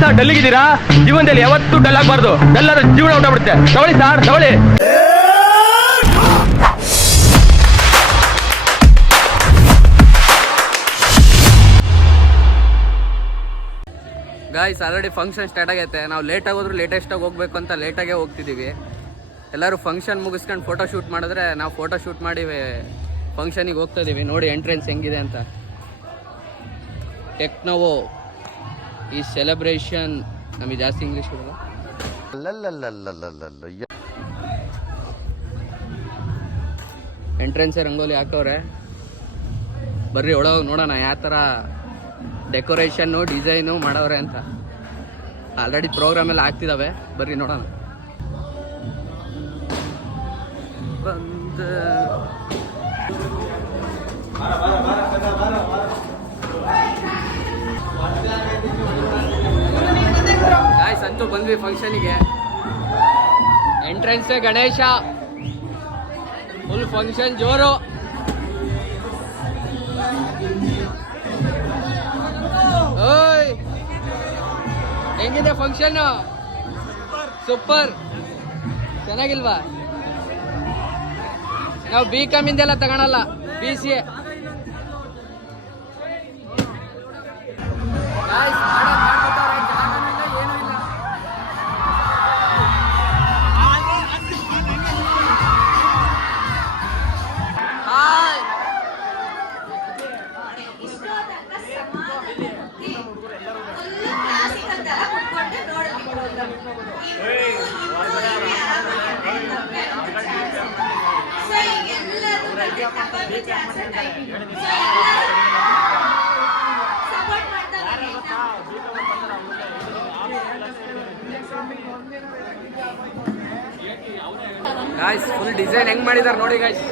Sir ಡಲ್ಲಿಗಿದ್ದೀರಾ? ಜೀವನದಲ್ಲಿ ಯಾವತ್ತೂ dull ಆಗಬಾರ್ದು. ಡಲ್ ಆದ್ರೆ ಜೀವನ ಹೊರಟೋಗ್ಬಿಡುತ್ತೆ. ತಗೊಳ್ಳಿ ಸರ್, ತಗೊಳ್ಳಿ. ಗಾಯ್ಸ್, ಆಲ್ರೆಡಿ ಫಂಕ್ಷನ್ ಸ್ಟಾರ್ಟ್ ಆಗೈತೆ. ನಾವು ಲೇಟಾಗಿ ಹೋದ್ರು ಲೇಟೆಸ್ಟಾಗಿ ಹೋಗ್ಬೇಕು ಅಂತ ಲೇಟಾಗೇ ಹೋಗ್ತಿದ್ದೀವಿ. ಎಲ್ಲರೂ ಫಂಕ್ಷನ್ ಮುಗಿಸ್ಕೊಂಡು ಫೋಟೋ ಶೂಟ್ ಮಾಡಿದ್ರೆ ನಾವು ಫೋಟೋ ಶೂಟ್ ಮಾಡಿ ಫಂಕ್ಷನಿಗೆ ಹೋಗ್ತಾ ಇದ್ದೀವಿ. ನೋಡಿ ಎಂಟ್ರೆನ್ಸ್ ಹೆಂಗಿದೆ ಅಂತ. ಟೆಕ್ನೋವೋ ಈ ಸೆಲೆಬ್ರೇಷನ್. ನಮಗೆ ಜಾಸ್ತಿ ಇಂಗ್ಲೀಷ್ ಬರಲ್ಲ. ಎಂಟ್ರೆನ್ಸೇ ರಂಗೋಲಿ ಹಾಕವ್ರೆ. ಬರ್ರಿ ಒಳಗೆ ನೋಡೋಣ ಯಾವ ಥರ ಡೆಕೋರೇಷನ್ನು ಡಿಸೈನು ಮಾಡವ್ರೆ ಅಂತ. ಆಲ್ರೆಡಿ ಪ್ರೋಗ್ರಾಮ್ ಎಲ್ಲ ಆಗ್ತಿದ್ದಾವೆ. ಬರ್ರಿ ನೋಡೋಣ. ಗಾಯ್ಸ್, ಅಂತೂ ಬಂದ್ವಿ ಫಂಕ್ಷನಿಗೆ. ಎಂಟ್ರೆನ್ಸೇ ಗಣೇಶ. ಫುಲ್ ಫಂಕ್ಷನ್ ಜೋರು. ಓಯ್, ಹೆಂಗಿದೆ ಫಂಕ್ಷನ್? ಸೂಪರ್. ಚೆನ್ನಾಗಿಲ್ವಾ? ನಾವು BCom ಇಂದೆಲ್ಲ ತಗೊಳಲ್ಲ, BCA. ಗಾಯ್ಸ್, ಫುಲ್ ಡಿಸೈನ್ ಹೆಂಗ್ ಮಾಡಿದಾರೆ ನೋಡಿ ಗಾಯ್ಸ್.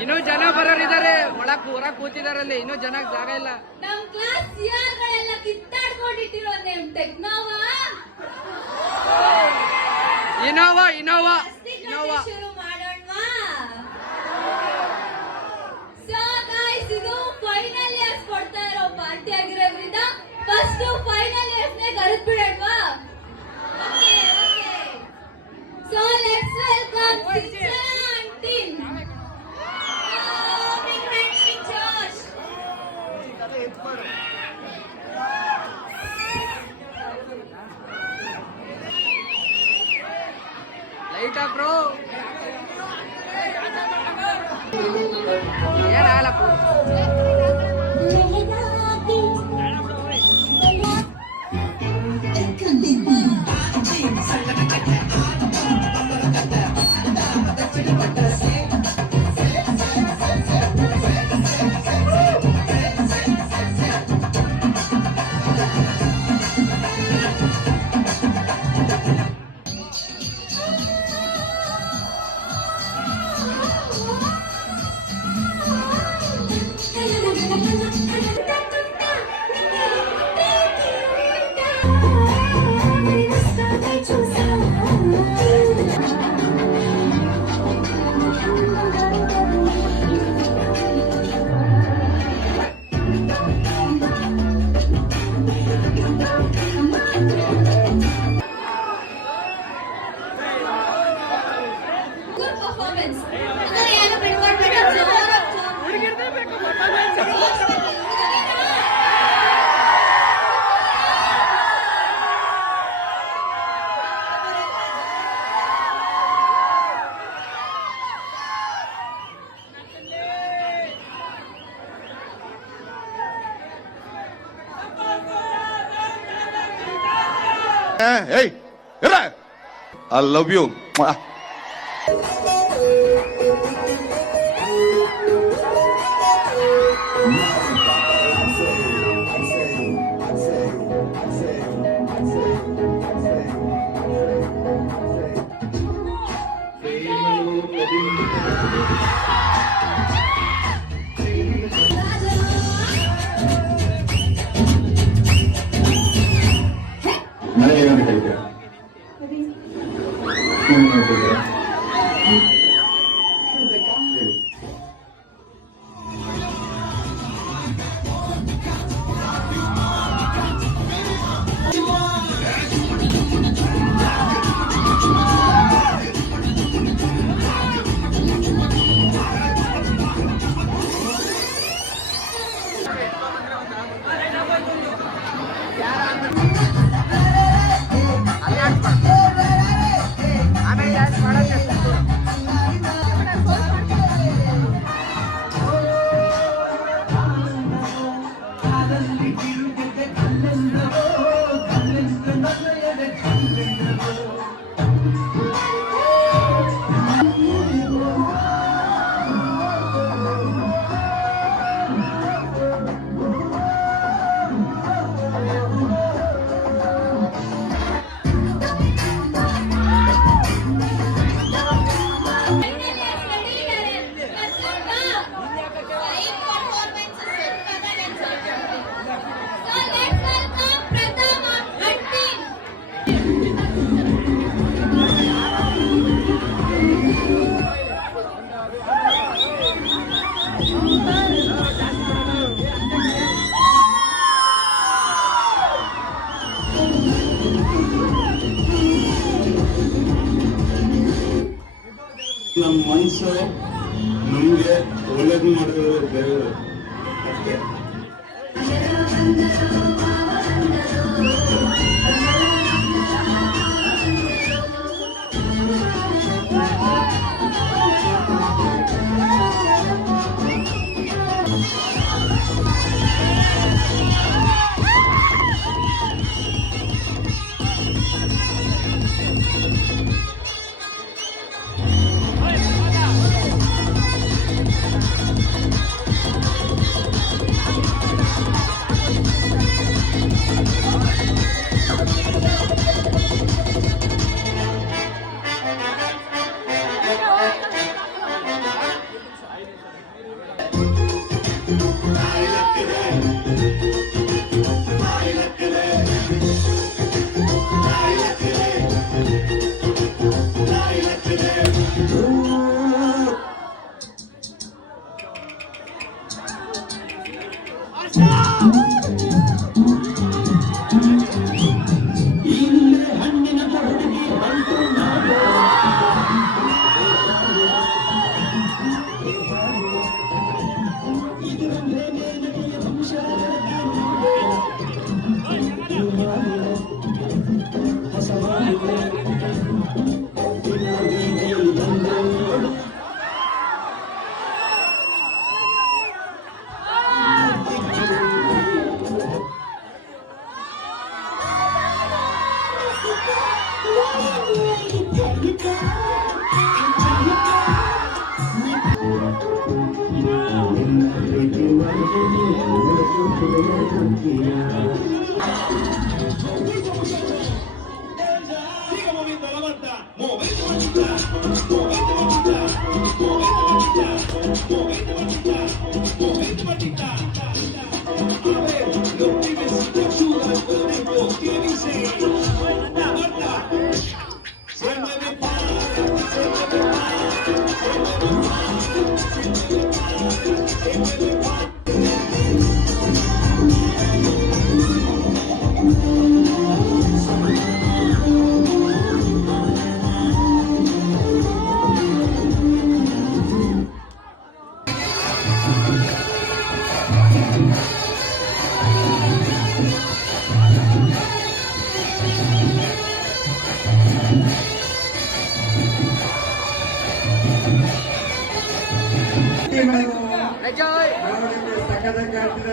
ಇನ್ನೂ ಜನ ಬರೋರಿದ್ದಾರೆ. ಹೊರಗೆ ಕೂತಿದಾರಲ್ಲಿ. ಇನ್ನೂ ಜನ ಜಾಗ ಇಲ್ಲ. ನಮ್ ಕ್ಲಾಸ್ ಸಿಆರ್ಗಳೆಲ್ಲ ಕಿತ್ತಾಡ್ಕೊಂಡಿಟ್ಟಿರೋ ನೇಮ್ ಟೆಕ್ನೋವಾ. ಇನೋವಾ ಶುರು ಮಾಡೋಣವಾ? ಸೊ ಗಾಯ್ಸ್, ಇದು ಫೈನಲ್ ಇಯರ್ಸ್ ಕೊಡ್ತಾ ಇರೋ ಪಾರ್ಟಿ ಆಗಿರೋದ್ರಿಂದ ಫಸ್ಟ್ ಫೈನಲ್ ಇಯರ್ಸ್ ನೇ ಕರೆದು ಬಿಡೋಣವಾ? ಓಕೆ. ಸೊ ಲೆಟ್ಸ್ ವೆಲ್ಕಮ್ ಸಿಚನ್ ಟೀಮ್. Light bro. ಏನಾಗಲ್ಲ. ಏಯ್ ಐ ಲವ್ ಯು. ನನಗೇನಾದ್ರು ಹೇಳ್ತೀರಾ? ಏನು ಹೇಳ್ತಿದ್ದೀರಾ? ಹೇಳಿ. ನಮ್ಮ ಮನಸ್ಸು ನಮಗೆ ಒಳ್ಳೇದು ಮಾಡಿರೋದು ದೇವರು ಅಷ್ಟೇ.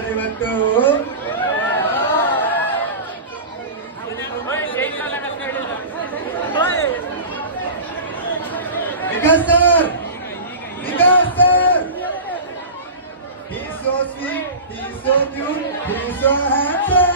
ಇವತ್ತು so cute. He's so handsome.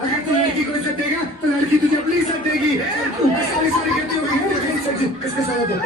अगर तू लड़की को इज्जत देगा तो लड़की तुझे अपनी इज्जत देगी। सारी सारी गलती होगी। किसके साथ है?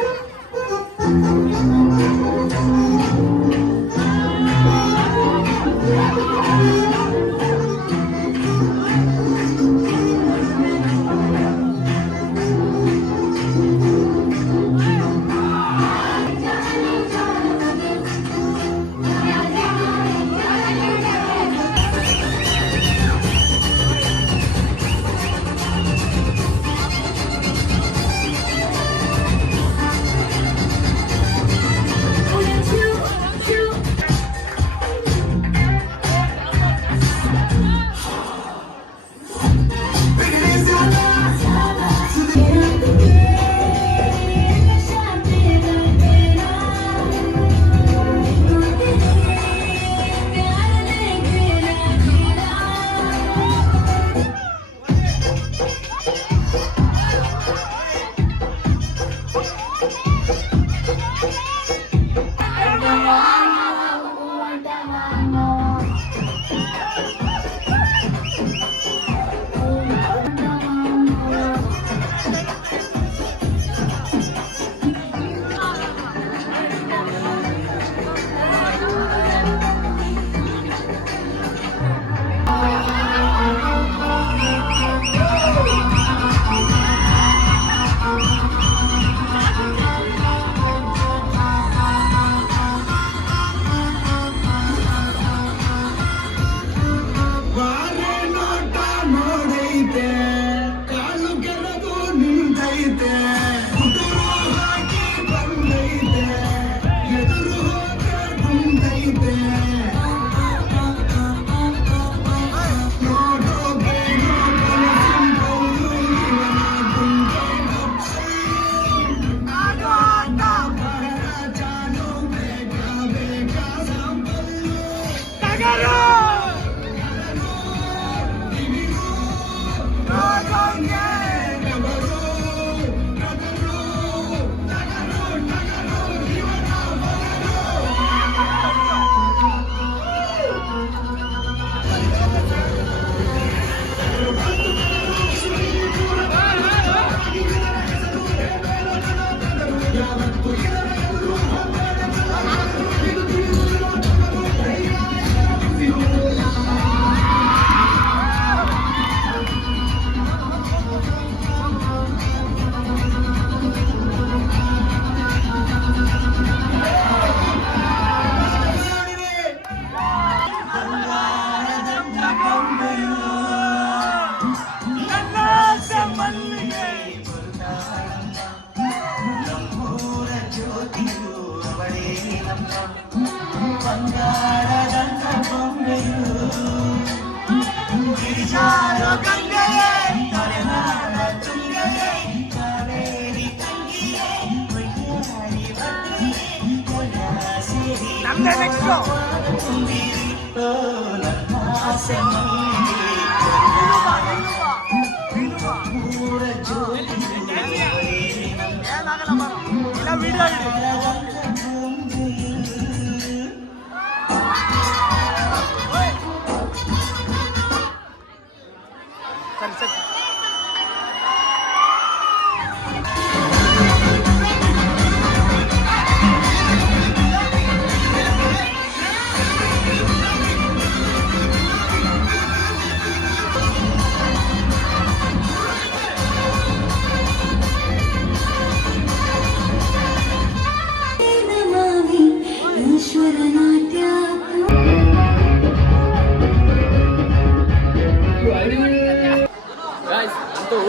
ಈಶ್ವರ ನಾಟ್ಯ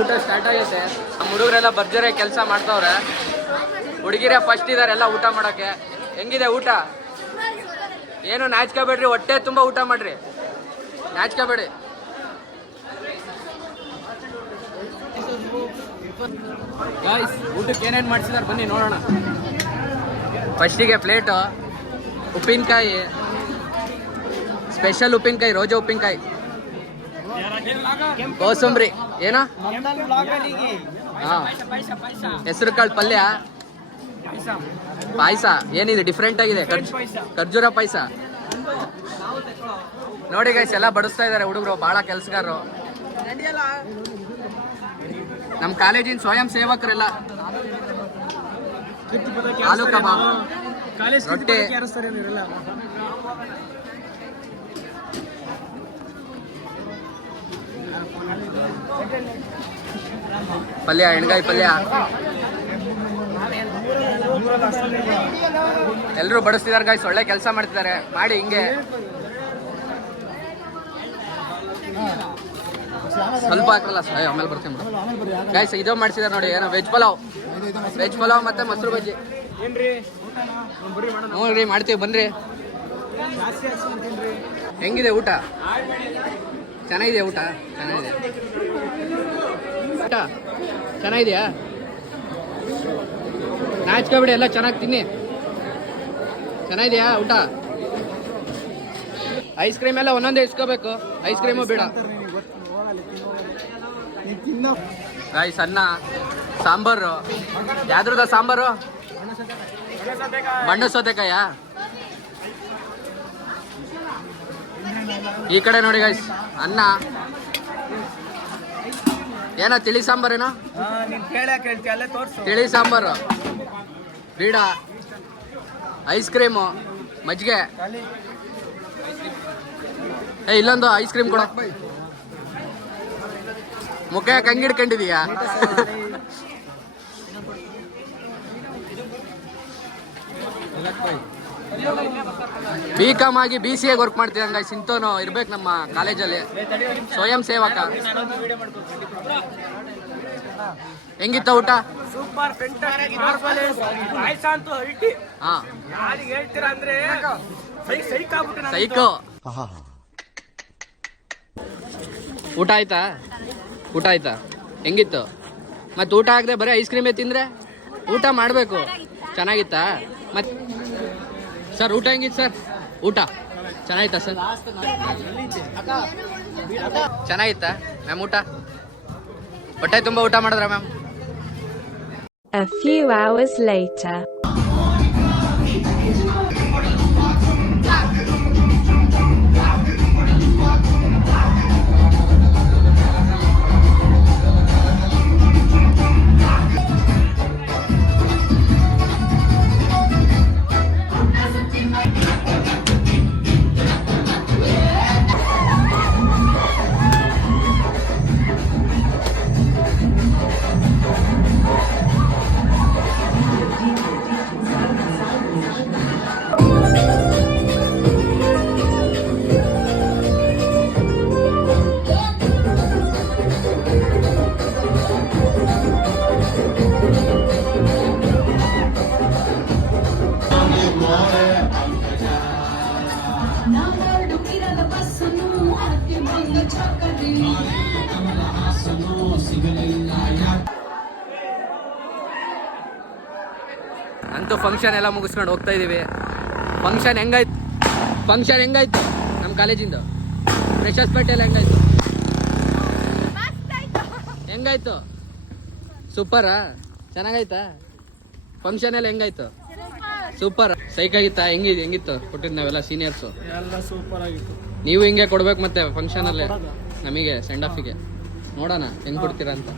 ಊಟ ಸ್ಟಾರ್ಟ್ ಆಗೈತೆ. ನಮ್ಮ ಹುಡುಗರೆಲ್ಲ ಭರ್ಜರಿ ಕೆಲಸ ಮಾಡ್ತಾವ್ರೆ. ಹುಡುಗಿರೇ ಫಸ್ಟ್ ಇದಾರೆ ಎಲ್ಲ ಊಟ ಮಾಡೋಕ್ಕೆ. ಹೆಂಗಿದೆ ಊಟ? ಏನು ನಾಚ್ಕೋಬೇಡ್ರಿ, ಹೊಟ್ಟೆ ತುಂಬ ಊಟ ಮಾಡ್ರಿ, ನಾಚ್ಕೋಬೇಡಿ. ಗಾಯ್ಸ್ ಊಟಕ್ಕೆ ಏನೇನು ಮಾಡಿಸಿದಾರೆ ಬನ್ನಿ ನೋಡೋಣ. ಫಸ್ಟಿಗೆ ಪ್ಲೇಟು ಉಪ್ಪಿನಕಾಯಿ, ಸ್ಪೆಷಲ್ ಉಪ್ಪಿನಕಾಯಿ, ರೋಜಾ ಉಪ್ಪಿನಕಾಯಿ, ಕೋಸಂಬರಿ, ಏನ ಹಾಂ, ಹೆಸರು ಕಾಳು ಪಲ್ಯ, ಪಾಯಸ. ಏನಿದೆ ಡಿಫ್ರೆಂಟ್ ಆಗಿದೆ, ಖರ್ಜೂರ ಪಾಯಸ. ನೋಡಿ ಗೈಸ್ ಎಲ್ಲ ಬಡಿಸ್ತಾ ಇದ್ದಾರೆ ಹುಡುಗರು, ಭಾಳ ಕೆಲಸಗಾರರು. ನಮ್ಮ ಕಾಲೇಜಿನ ಸ್ವಯಂ ಸೇವಕರೆಲ್ಲ. ಆಲೂ ಕಬಾಬ್, ರೊಟ್ಟಿ, ಪಲ್ಯ, ಎಣ್ಗಾಯಿ ಪಲ್ಯ, ಎಲ್ಲರೂ ಬಡಿಸ್ತಿದ್ದಾರೆ ಗಾಯ್ಸ್. ಒಳ್ಳೆ ಕೆಲಸ ಮಾಡ್ತಿದ್ದಾರೆ, ಮಾಡಿ ಹಿಂಗೆ. ಸ್ವಲ್ಪ ಹಾಕಲ್ಲ, ಆಮೇಲೆ ಬರ್ತೀನಿ ಗಾಯ್ಸ್. ಇದು ಮಾಡ್ಸಿದಾರೆ ನೋಡಿ, ಏನೋ ವೆಜ್ ಪಲಾವ್ ಮತ್ತೆ ಮೊಸರು ಬಜ್ಜಿ. ನೋಡ್ರಿ ಮಾಡ್ತೀವಿ ಬನ್ರಿ. ಹೆಂಗಿದೆ ಊಟ? ಚೆನ್ನಾಗಿದೆ ಊಟ, ಚೆನ್ನಾಗಿದೆ ಊಟ, ಚೆನ್ನಾಗಿದೆಯಾ? ನಾಚ್ಕೊಬಿಡಿ, ಎಲ್ಲ ಚೆನ್ನಾಗಿ ತಿನ್ನಿ. ಚೆನ್ನಾಗಿದೆಯಾ ಊಟ? ಐಸ್ ಕ್ರೀಮ್ ಎಲ್ಲ ಒಂದೊಂದೇ ಇಸ್ಕೋಬೇಕು, ಐಸ್ ಕ್ರೀಮು ಬೇಡ ಗಾಯ್ಸ್. ಅನ್ನ, ಸಾಂಬಾರು. ಯಾವ್ದ್ರದ ಸಾಂಬಾರು? ಮಣ್ಣು ಸೌತೆಕಾಯ. ಈ ಕಡೆ ನೋಡಿ ಗಾಯ್ಸ್, ಅನ್ನ, ಏನೋ ತಿಳಿ ಸಾಂಬಾರೇನೋ, ತಿಳಿ ಸಾಂಬಾರು, ಬೀಡ, ಐಸ್ ಕ್ರೀಮು, ಮಜ್ಜಿಗೆ. ಇಲ್ಲೊಂದು ಐಸ್ ಕ್ರೀಮ್ ಕೊಡು. ಮುಖ ಯಾಕೆ ಹಂಗೆ ಹಿಡ್ಕೊಂಡಿದೀಯಾ? BCom ಆಗಿ BCA ವರ್ಕ್ ಮಾಡ್ತೀವಿ ಹಂಗಾಗಿ ಸಿಂತೋನು ಇರ್ಬೇಕು ನಮ್ಮ ಕಾಲೇಜಲ್ಲಿ, ಸ್ವಯಂ ಸೇವಕ. ಹೆಂಗಿತ್ತ ಊಟ? ಹಾ, ಸೈಕೋ. ಊಟ ಆಯ್ತಾ? ಊಟ ಆಯ್ತಾ? ಹೆಂಗಿತ್ತು? ಮತ್ತೆ ಊಟ ಆಗದೆ ಬರೀ ಐಸ್ ಕ್ರೀಮೇ ತಿಂದ್ರೆ? ಊಟ ಮಾಡಬೇಕು. ಚೆನ್ನಾಗಿತ್ತಾ? ಮತ್ತೆ ಸರ್ ಊಟ ಹೆಂಗಿತ್ತು ಸರ್? ಊಟ ಚೆನ್ನಾಗಿತ್ತಾ ಸರ್? ಚೆನ್ನಾಗಿತ್ತಾ ಮ್ಯಾಮ್ ಊಟ? ಹೊಟ್ಟೆ ತುಂಬ ಊಟ ಮಾಡಿದ್ರ ma'am? A few hours later. ಅಂತೂ ಫಂಕ್ಷನ್ ಎಲ್ಲ ಮುಗಿಸ್ಕೊಂಡು ಹೋಗ್ತಾ ಇದೀವಿ. ಫಂಕ್ಷನ್ ಹೆಂಗಾಯ್ತು ನಮ್ಮ ಕಾಲೇಜಿಂದ? ಫ್ರೆಶರ್ಸ್ ಪೇಟೆ ಎಲ್ಲ ಹೆಂಗಾಯ್ತು? ಸೂಪರಾ? ಚೆನ್ನಾಗಾಯ್ತಾ? ಫಂಕ್ಷನ್ ಎಲ್ಲ ಹೆಂಗಾಯ್ತು? ಸೂಪರ್. ಸೈಕಾಗಿತ್ತಾ? ಹೆಂಗಿತ್ತು ಕೊಟ್ಟಿದ್ದು ನಾವೆಲ್ಲ ಸೀನಿಯರ್ಸು? ಎಲ್ಲ ಸೂಪರ್ ಆಗಿತ್ತು. ನೀವು ಹಿಂಗೆ ಕೊಡ್ಬೇಕು ಮತ್ತೆ ಫಂಕ್ಷನ್ ಅಲ್ಲೇ ನಮಗೆ ಸೆಂಡ್ ಆಫಿಗೆ. ನೋಡೋಣ ಹೆಂಗ್ ಕೊಡ್ತೀರಾ ಅಂತ.